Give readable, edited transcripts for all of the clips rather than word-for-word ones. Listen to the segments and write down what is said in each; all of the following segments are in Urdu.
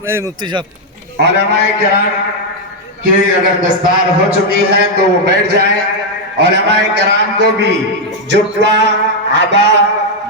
مفتی صاحب علماء کرام کی اگر دستار ہو چکی ہے تو وہ بیٹھ جائیں. علماء کرام کو بھی جبہ، عبا،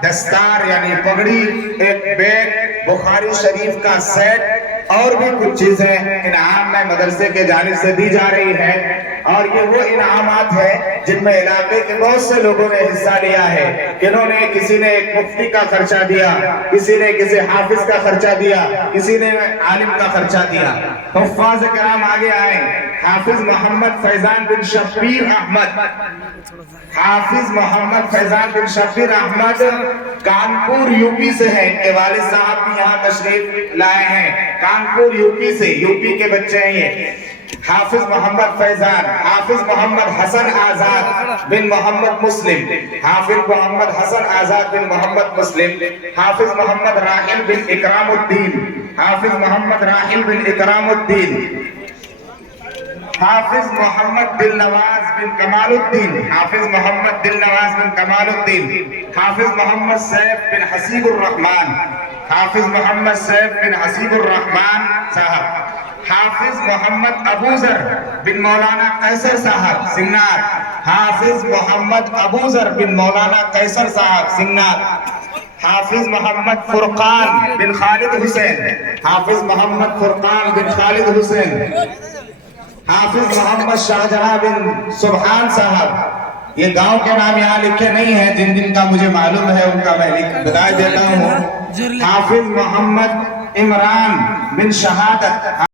دستار یعنی پگڑی، ایک بیگ، بخاری شریف کا سیٹ اور بھی کچھ چیزیں انعام میں مدرسے کے جانب سے دی جا رہی ہے. اور یہ وہ انعامات ہیں جن میں علاقے کے بہت سے لوگوں نے حصہ لیا ہے. انہوں نے کسی نے ایک مفتی کا خرچہ دیا، کسی نے کسی حافظ کا خرچہ دیا، کسی نے عالم کا خرچہ دیا. حفاظ کرام آگے آئیں. حافظ محمد فیضان بن شبیر احمد، حافظ محمد فیضان بن شبیر احمد کانپور یو پی سے ہیں. ان کے والد صاحب بھی یہاں تشریف لائے ہیں. کانپور یو پی سے، یو پی کے بچے ہیں یہ. حافظ محمد فیضان، حافظ محمد حسن آزاد بن محمد مسلم، حافظ محمد حسن آزاد بن محمد مسلم، حافظ محمد راحل بن اکرام الدین، حافظ محمد راحل بن اکرام الدین، حافظ محمد دل نواز بن کمال الدین، حافظ محمد دل نواز بن کمال الدین، حافظ محمد سیف بن حسیب الرحمن، حافظ محمد سیف بن حسیب الرحمن صاحب، حافظ محمد ابو ذر بن مولانا قیصر صاحب سنگنار، حافظ محمد ابو ذر بن مولانا قیصر صاحب سنگنار، حافظ محمد فرقان بن خالد حسین، حافظ محمد فرقان بن خالد حسین، حافظ محمد شاہجہاں بن سبحان صاحب. یہ گاؤں کے نام یہاں لکھے نہیں ہیں، جن جن کا مجھے معلوم ہے ان کا میں بتا دیتا ہوں. حافظ محمد عمران بن شہادت.